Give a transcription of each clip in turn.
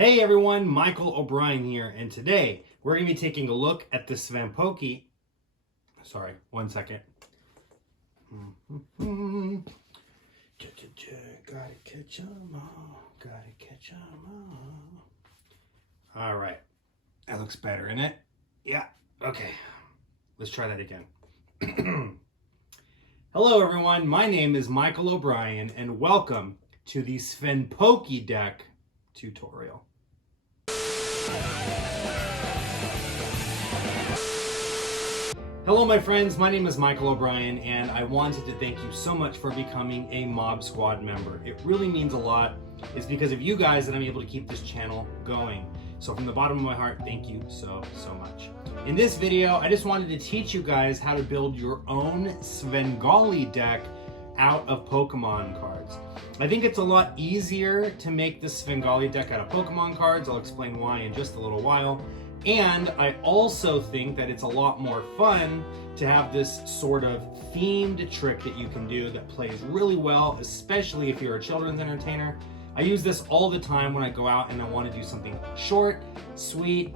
Hey everyone, Michael O'Brien here, and today we're going to be taking a look at the Sven-Poké. Sorry, one second. Gotta catch 'em all, gotta catch 'em all. All right, that looks better, isn't it? Yeah, okay. Let's try that again. Hello everyone, my name is Michael O'Brien, and welcome to the Sven-Poké deck tutorial. Hello my friends, my name is Michael O'Brien, and I wanted to thank you so much for becoming a Mob Squad member. It really means a lot. It's because of you guys that I'm able to keep this channel going. So from the bottom of my heart, thank you so much. In this video, I just wanted to teach you guys how to build your own Svengali deck out of Pokemon cards. I think it's a lot easier to make the Svengali deck out of Pokemon cards. I'll explain why in just a little while. And I also think that it's a lot more fun to have this sort of themed trick that you can do that plays really well, especially if you're a children's entertainer. I use this all the time when I go out and I want to do something short, sweet,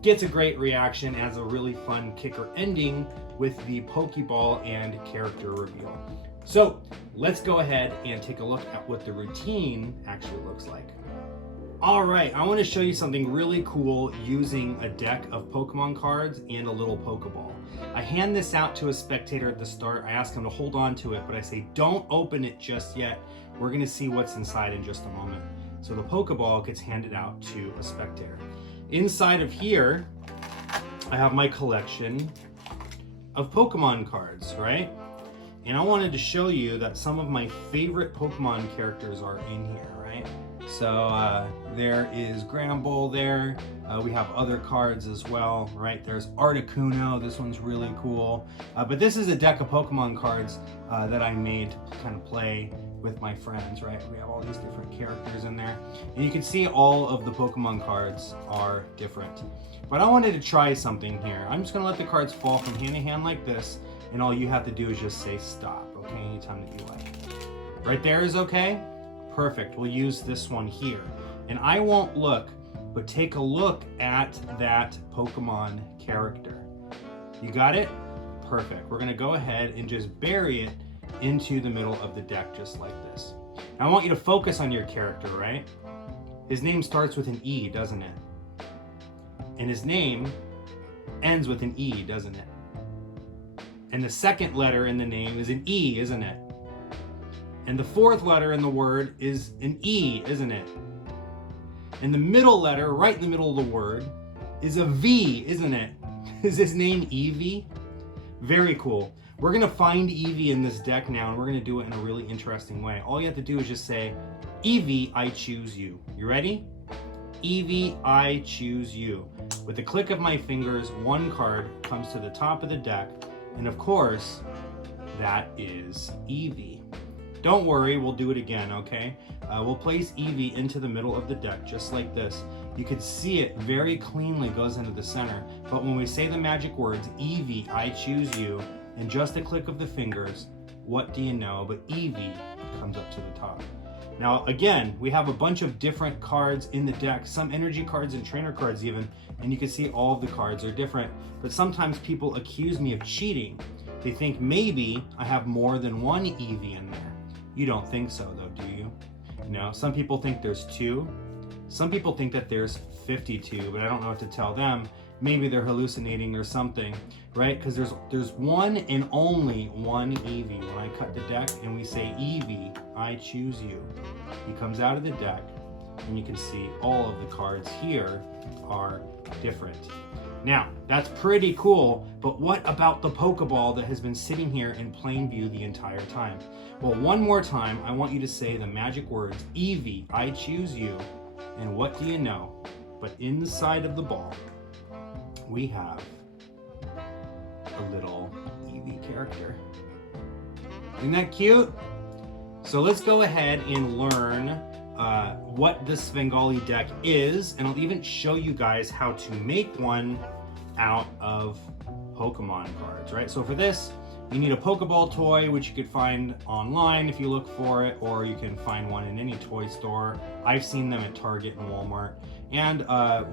gets a great reaction, has a really fun kicker ending with the Pokeball and character reveal. So let's go ahead and take a look at what the routine actually looks like. All right, I want to show you something really cool using a deck of Pokemon cards and a little Pokeball. I hand this out to a spectator at the start. I ask him to hold on to it, but I say, don't open it just yet. We're going to see what's inside in just a moment. So the Pokeball gets handed out to a spectator. Inside of here, I have my collection of Pokemon cards, right? And I wanted to show you that some of my favorite Pokemon characters are in here, right? So there is Gramble there. We have other cards as well, right? There's Articuno. This one's really cool. But this is a deck of Pokemon cards that I made to kind of play with my friends, right? We have all these different characters in there. And you can see all of the Pokemon cards are different. But I wanted to try something here. I'm just gonna let the cards fall from hand to hand like this, and all you have to do is just say stop, okay? Anytime that you like. Right there is okay? Perfect, we'll use this one here. And I won't look, but take a look at that Pokemon character. You got it? Perfect. We're gonna go ahead and just bury it into the middle of the deck just like this. Now I want you to focus on your character, right? His name starts with an E, doesn't it? And his name ends with an E, doesn't it? And the second letter in the name is an E, isn't it? And the fourth letter in the word is an E, isn't it? And the middle letter, right in the middle of the word, is a V, isn't it? Is his name Eevee? Very cool. We're gonna find Eevee in this deck now, and we're gonna do it in a really interesting way. All you have to do is just say, Eevee, I choose you. You ready? Eevee, I choose you. With the click of my fingers, one card comes to the top of the deck, and of course, that is Eevee. Don't worry, we'll do it again, okay? We'll place Eevee into the middle of the deck, just like this. You can see it very cleanly goes into the center, but when we say the magic words, Eevee, I choose you, and just a click of the fingers, what do you know, but Eevee comes up to the top. Now, again, we have a bunch of different cards in the deck, some energy cards and trainer cards even, and you can see all of the cards are different, but sometimes people accuse me of cheating. They think maybe I have more than one Eevee in there. You don't think so though, do you? No, some people think there's 2. Some people think that there's 52, but I don't know what to tell them. Maybe they're hallucinating or something, right? Because there's one and only one Eevee. When I cut the deck and we say Eevee, I choose you, he comes out of the deck, and you can see all of the cards here are different. Now, that's pretty cool, but what about the Pokeball that has been sitting here in plain view the entire time? Well, one more time, I want you to say the magic words, Eevee, I choose you, and what do you know? But inside of the ball, we have a little Eevee character. Isn't that cute? So let's go ahead and learn what the Svengali deck is, and I'll even show you guys how to make one out of Pokemon cards, right? So for this, You need a Pokeball toy, which you could find online if you look for it, or you can find one in any toy store. I've seen them at Target and Walmart. And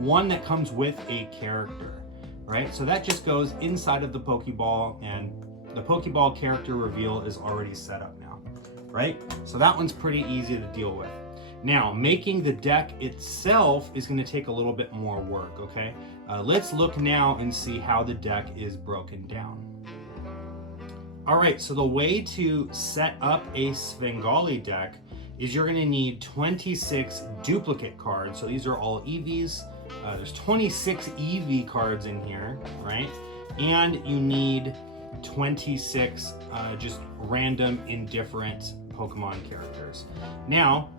one that comes with a character, right? So that just goes inside of the Pokeball, and the Pokeball character reveal is already set up now, right? So that one's pretty easy to deal with. Now, making the deck itself is going to take a little bit more work, okay? Let's look now and see how the deck is broken down. All right, so the way to set up a Svengali deck is you're going to need 26 duplicate cards. So these are all EVs. There's 26 EV cards in here, right? And you need 26 just random indifferent Pokemon characters. Now,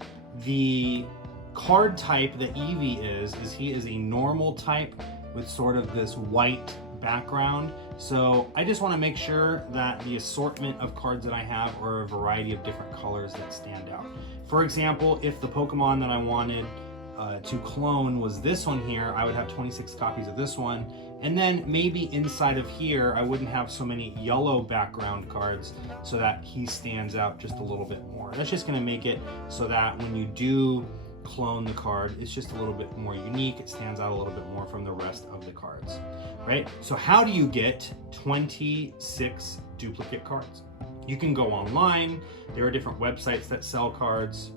the card type that Eevee is he is a normal type with sort of this white background. So I just want to make sure that the assortment of cards that I have are a variety of different colors that stand out. For example, if the Pokemon that I wanted to clone was this one here, I would have 26 copies of this one. And then maybe inside of here, I wouldn't have so many yellow background cards so that he stands out just a little bit more. That's just going to make it so that when you do clone the card, it's just a little bit more unique. It stands out a little bit more from the rest of the cards, right? So how do you get 26 duplicate cards? You can go online. There are different websites that sell cards.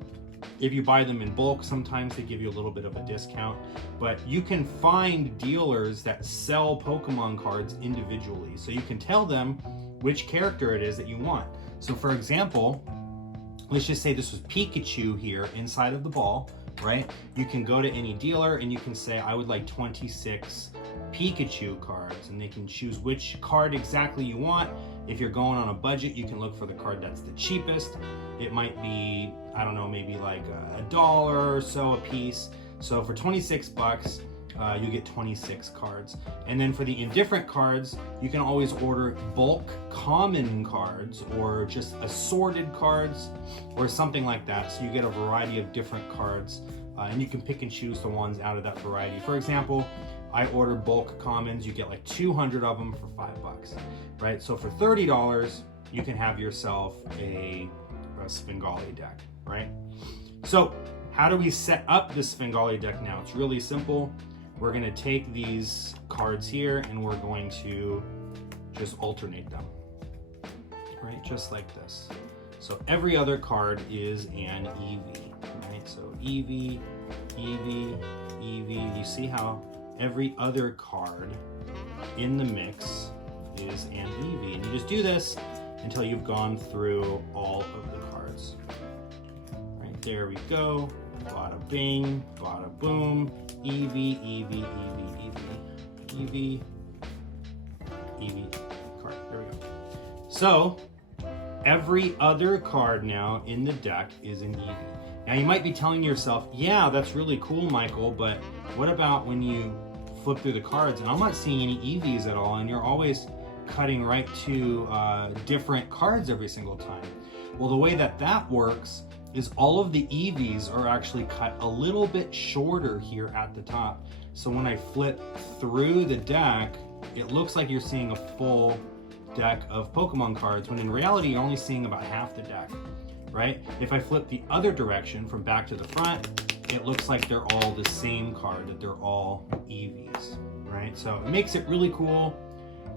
If you buy them in bulk, sometimes they give you a little bit of a discount, but you can find dealers that sell Pokemon cards individually. So you can tell them which character it is that you want. So for example, let's just say this was Pikachu here inside of the ball, right? You can go to any dealer and you can say, I would like 26 Pikachu cards, and they can choose which card exactly you want. If you're going on a budget, you can look for the card that's the cheapest. It might be, I don't know, maybe like $1 or so a piece. So for 26 bucks, you get 26 cards. And then for the indifferent cards, you can always order bulk common cards or just assorted cards or something like that. So you get a variety of different cards and you can pick and choose the ones out of that variety. For example, I ordered bulk commons. You get like 200 of them for $5, right? So for $30, you can have yourself a Svengali deck, right? So how do we set up this Svengali deck now? It's really simple. We're going to take these cards here and we're going to just alternate them, right? Just like this. So every other card is an EV, right? So EV, EV, EV. You see how every other card in the mix is an EV. And you just do this until you've gone through all of the cards. Right, there we go. Bada bing, bada boom. EV, EV, EV, EV, EV, EV card. There we go. So every other card now in the deck is an EV. Now you might be telling yourself, yeah, that's really cool, Michael, but what about when you flip through the cards and I'm not seeing any EVs at all, and you're always cutting right to different cards every single time? Well, the way that that works is all of the EVs are actually cut a little bit shorter here at the top. So when I flip through the deck, it looks like you're seeing a full deck of Pokemon cards, when in reality, you're only seeing about half the deck, right? If I flip the other direction from back to the front, it looks like they're all the same card, that they're all EVs, right? So it makes it really cool,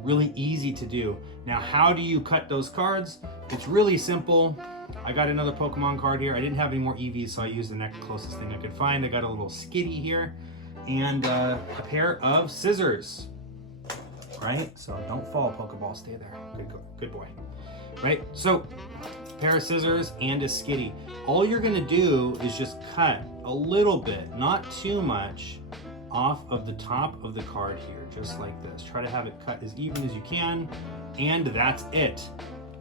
really easy to do. Now, how do you cut those cards? It's really simple. I got another Pokemon card here. I didn't have any more EVs, so I used the next closest thing I could find. I got a little Skitty here and a pair of scissors, right? So don't fall, Pokeball, stay there. Good boy, right? So a pair of scissors and a Skitty. All you're gonna do is just cut a little bit, not too much, off of the top of the card here, just like this. Try to have it cut as even as you can, and that's it,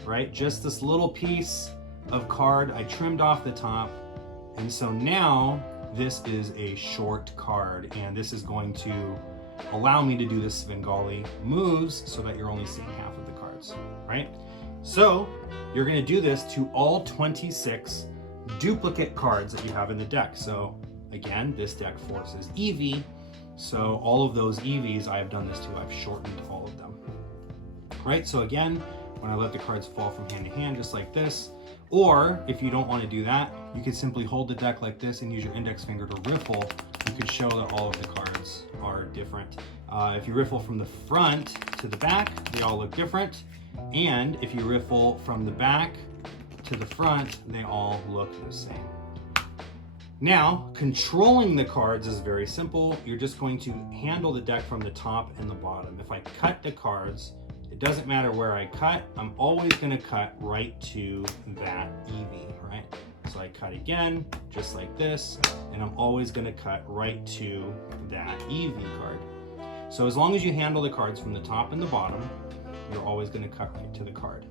right? Just this little piece of card I trimmed off the top, and so now this is a short card, and this is going to allow me to do the Svengali moves so that you're only seeing half of the cards, right? So you're going to do this to all 26 duplicate cards that you have in the deck. So again, this deck forces EV, so all of those EVs I have done this to, I've shortened all of them, right? So again, when I let the cards fall from hand to hand, just like this. Or if you don't want to do that, you could simply hold the deck like this and use your index finger to riffle. You could show that all of the cards are different. If you riffle from the front to the back, they all look different. And if you riffle from the back to the front, they all look the same. Now, controlling the cards is very simple. You're just going to handle the deck from the top and the bottom. If I cut the cards, it doesn't matter where I cut, I'm always gonna cut right to that EV, right? So I cut again, just like this, and I'm always gonna cut right to that EV card. So as long as you handle the cards from the top and the bottom, you're always gonna cut right to the card.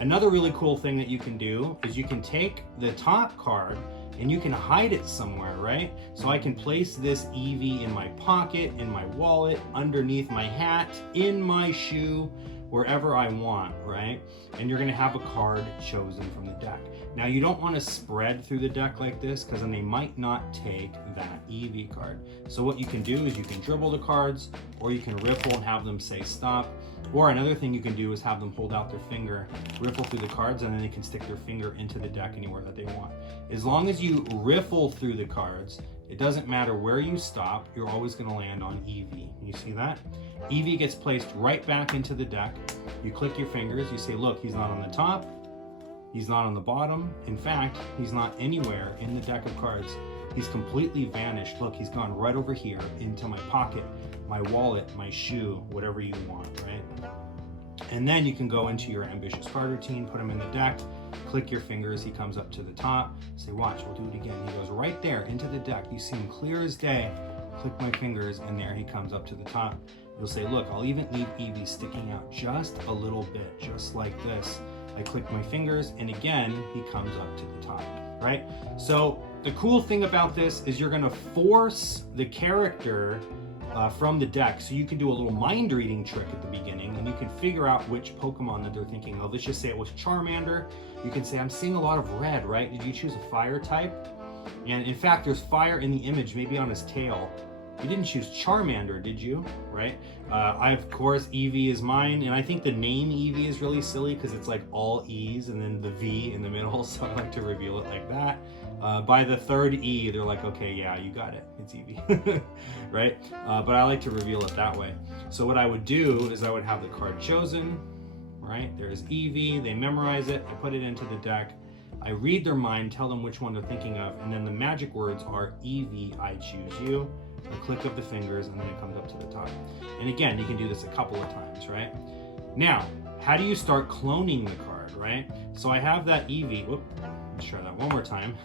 Another really cool thing that you can do is you can take the top card and you can hide it somewhere, right? So I can place this EV in my pocket, in my wallet, underneath my hat, in my shoe, wherever I want, right? And you're gonna have a card chosen from the deck. Now you don't wanna spread through the deck like this because then they might not take that EV card. So what you can do is you can dribble the cards, or you can riffle and have them say stop. Or another thing you can do is have them hold out their finger, riffle through the cards, and then they can stick their finger into the deck anywhere that they want. As long as you riffle through the cards, it doesn't matter where you stop, you're always gonna land on EV. You see that? EV gets placed right back into the deck. You click your fingers, you say, look, he's not on the top, he's not on the bottom. In fact, he's not anywhere in the deck of cards. He's completely vanished. Look, he's gone right over here into my pocket, my wallet, my shoe, whatever you want, right? And then you can go into your ambitious card routine, put him in the deck, click your fingers, he comes up to the top, say, watch, we'll do it again. He goes right there into the deck. You see him clear as day, click my fingers, and there he comes up to the top. You'll say, look, I'll even leave EV sticking out just a little bit, just like this. I click my fingers, and again, he comes up to the top, right? So the cool thing about this is you're gonna force the character from the deck. So you can do a little mind reading trick at the beginning, and you can figure out which Pokemon that they're thinking of. Let's just say it was Charmander. You can say, I'm seeing a lot of red, right? Did you choose a fire type? And in fact, there's fire in the image, maybe on his tail. You didn't choose Charmander, did you? Right? Of course, Eevee is mine, and I think the name Eevee is really silly because it's like all E's and then the V in the middle, so I like to reveal it like that. By the third E, they're like, okay, yeah, you got it, it's Eevee, right? But I like to reveal it that way. So what I would do is I would have the card chosen, right? There's Eevee, they memorize it, I put it into the deck, I read their mind, tell them which one they're thinking of, and then the magic words are Eevee, I choose you. A click of the fingers, and then it comes up to the top. And again, you can do this a couple of times, right? Now, how do you start cloning the card, right? So I have that Eevee, whoop, let's try that one more time.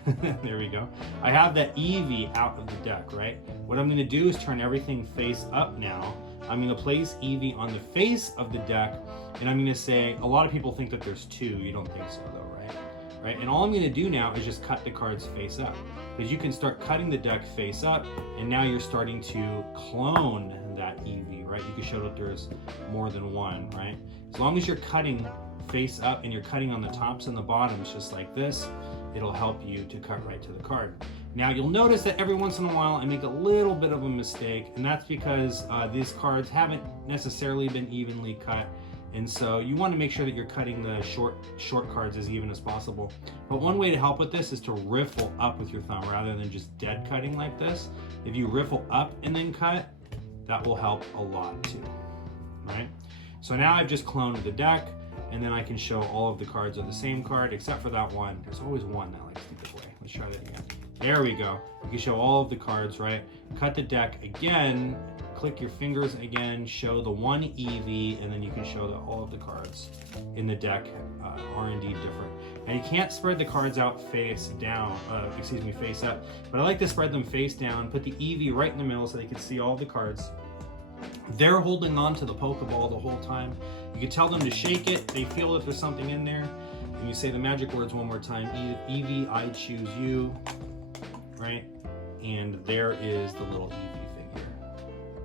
There we go. I have that Eevee out of the deck, right? What I'm gonna do is turn everything face up now. I'm gonna place Eevee on the face of the deck, and I'm gonna say, a lot of people think that there's two, you don't think so though, right? Right? And all I'm gonna do now is just cut the cards face up. Because you can start cutting the deck face up, and now you're starting to clone that Eevee, right? You can show that there's more than one, right? As long as you're cutting face up and you're cutting on the tops and the bottoms just like this, it'll help you to cut right to the card. Now you'll notice that every once in a while I make a little bit of a mistake, and that's because these cards haven't necessarily been evenly cut. And so you want to make sure that you're cutting the short cards as even as possible. But one way to help with this is to riffle up with your thumb rather than just dead cutting like this. If you riffle up and then cut, that will help a lot too, right? So now I've just cloned the deck, and then I can show all of the cards of the same card, except for that one. There's always one that likes to get away. Let's try that again. There we go. You can show all of the cards, right? Cut the deck again, click your fingers again, show the one Eevee, and then you can show that all of the cards in the deck are indeed different. And you can't spread the cards out face down, face up, but I like to spread them face down, put the Eevee right in the middle so they can see all the cards. They're holding on to the Pokeball the whole time. You can tell them to shake it, they feel that there's something in there, and you say the magic words one more time, Eevee, I choose you, right? And there is the little Eevee figure,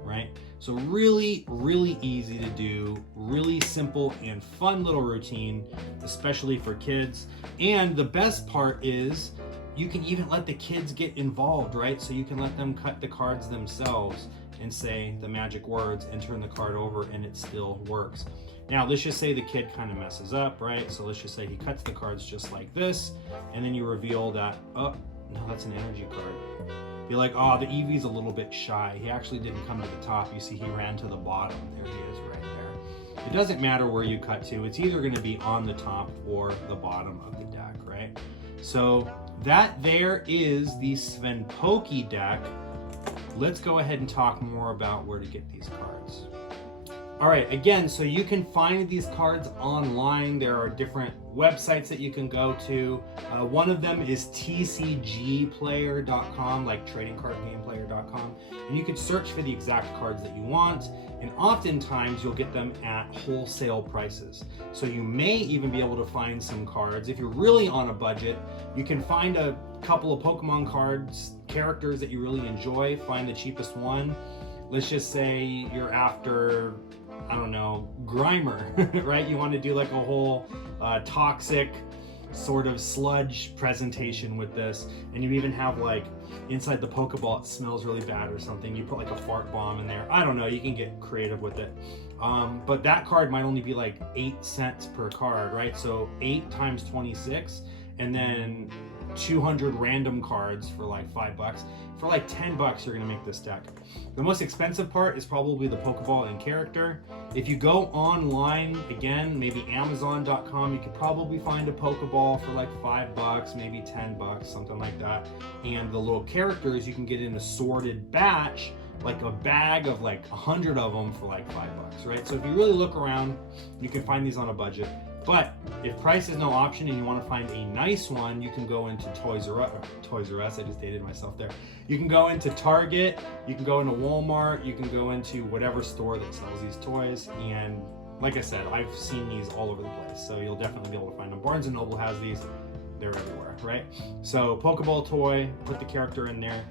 right? So really, really easy to do, really simple and fun little routine, especially for kids. And the best part is you can even let the kids get involved, right? So you can let them cut the cards themselves and say the magic words and turn the card over, and it still works. Now, let's just say the kid kind of messes up, right? So let's just say he cuts the cards just like this, and then you reveal that, oh, no, that's an energy card. You're like, oh, the Eevee's a little bit shy. He actually didn't come to the top. You see, he ran to the bottom. There he is right there. It doesn't matter where you cut to. It's either going to be on the top or the bottom of the deck, right? So that there is the Sven-Poké deck. Let's go ahead and talk more about where to get these cards. All right, again, so you can find these cards online. There are different websites that you can go to. One of them is tcgplayer.com, like tradingcardgameplayer.com. And you could search for the exact cards that you want. And oftentimes you'll get them at wholesale prices. So you may even be able to find some cards. If you're really on a budget, you can find a couple of Pokemon cards, characters that you really enjoy, find the cheapest one. Let's just say you're after, I don't know, Grimer, right? You want to do like a whole toxic sort of sludge presentation with this, and you even have like inside the Pokeball, it smells really bad or something. You put like a fart bomb in there. I don't know, you can get creative with it. But that card might only be like 8 cents per card, right? So 8 times 26, and then 200 random cards for like $5. For like $10, you're gonna make this deck. The most expensive part is probably the Pokeball and character. If you go online, again, maybe Amazon.com, you could probably find a Pokeball for like $5, maybe $10, something like that. And the little characters you can get in a sorted batch, like a bag of like 100 of them for like $5, right? So if you really look around, you can find these on a budget. But if price is no option and you want to find a nice one, you can go into Toys R Us, I just dated myself there. You can go into Target, you can go into Walmart, you can go into whatever store that sells these toys. And like I said, I've seen these all over the place, so you'll definitely be able to find them. Barnes & Noble has these, they're everywhere, right? So Pokeball toy, put the character in there,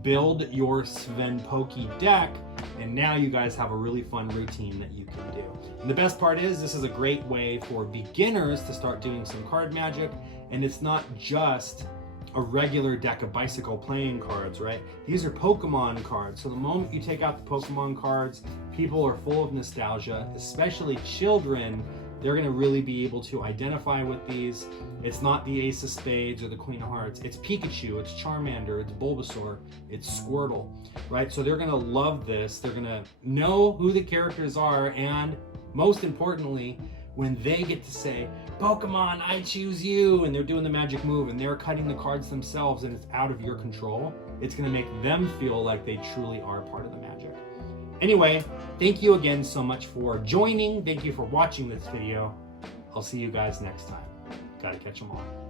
build your Sven-Poké deck, and now you guys have a really fun routine that you can do. And the best part is this is a great way for beginners to start doing some card magic, and it's not just a regular deck of bicycle playing cards, right? These are Pokemon cards. So the moment you take out the Pokemon cards, people are full of nostalgia, especially children. They're going to really be able to identify with these. It's not the Ace of Spades or the Queen of Hearts. It's Pikachu, it's Charmander, it's Bulbasaur, it's Squirtle, right? So they're going to love this. They're going to know who the characters are, and most importantly, when they get to say, Pokemon, I choose you, and they're doing the magic move and they're cutting the cards themselves and it's out of your control, it's going to make them feel like they truly are part of the magic. Anyway, thank you again so much for joining. Thank you for watching this video. I'll see you guys next time. Gotta catch them all.